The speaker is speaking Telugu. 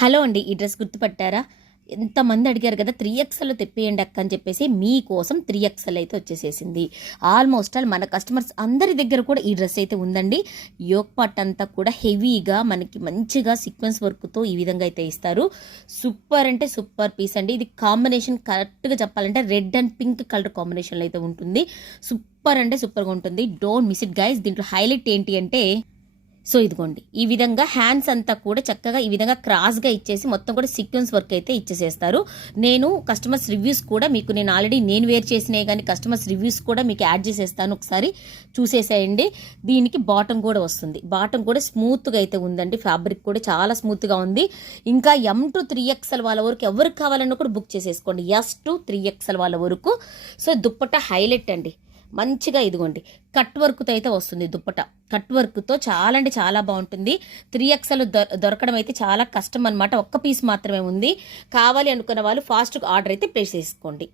హలో అండి, ఈ డ్రెస్ గుర్తుపట్టారా? ఎంతమంది అడిగారు కదా 3XL తెప్పేయండి అక్క అని చెప్పేసి, మీకోసం 3XL అయితే వచ్చేసేసింది. ఆల్మోస్ట్ ఆల్ మన కస్టమర్స్ అందరి దగ్గర కూడా ఈ డ్రెస్ అయితే ఉందండి. యోక్ పార్ట్ అంతా కూడా హెవీగా మనకి మంచిగా సీక్వెన్స్ వర్క్తో ఈ విధంగా అయితే ఇస్తారు. సూపర్ అంటే సూపర్ పీస్ అండి. ఇది కాంబినేషన్ కరెక్ట్గా చెప్పాలంటే రెడ్ అండ్ పింక్ కలర్ కాంబినేషన్లో అయితే ఉంటుంది. సూపర్ అంటే సూపర్గా ఉంటుంది. Don't miss it guys. దీంట్లో హైలైట్ ఏంటి అంటే, సో ఇదిగోండి ఈ విధంగా హ్యాండ్స్ అంతా కూడా చక్కగా ఈ విధంగా క్రాస్గా ఇచ్చేసి మొత్తం కూడా సీక్వెన్స్ వర్క్ అయితే ఇచ్చేసేస్తారు. నేను కస్టమర్స్ రివ్యూస్ కూడా మీకు ఆల్రెడీ వేర్ చేసినాయి కానీ కస్టమర్స్ రివ్యూస్ కూడా మీకు యాడ్ చేసేస్తాను, ఒకసారి చూసేసేయండి. దీనికి బాటమ్ కూడా వస్తుంది. బాటమ్ కూడా స్మూత్గా అయితే ఉందండి. ఫ్యాబ్రిక్ కూడా చాలా స్మూత్గా ఉంది. ఇంకా M to 3XL వాళ్ళ వరకు ఎవరికి కావాలన్నా కూడా బుక్ చేసేసుకోండి. S to 3XL వాళ్ళ వరకు. సో దుప్పట్టా హైలైట్ అండి. మంచిగా ఇదిగోండి కట్ వర్క్తో అయితే వస్తుంది. దుప్పట కట్ వర్క్తో చాలా అంటే చాలా బాగుంటుంది. 3XL దొరకడం అయితే చాలా కష్టం అనమాట. ఒక్క పీస్ మాత్రమే ఉంది. కావాలి అనుకున్న వాళ్ళు ఫాస్ట్గా ఆర్డర్ అయితే ప్లేస్ చేసుకోండి.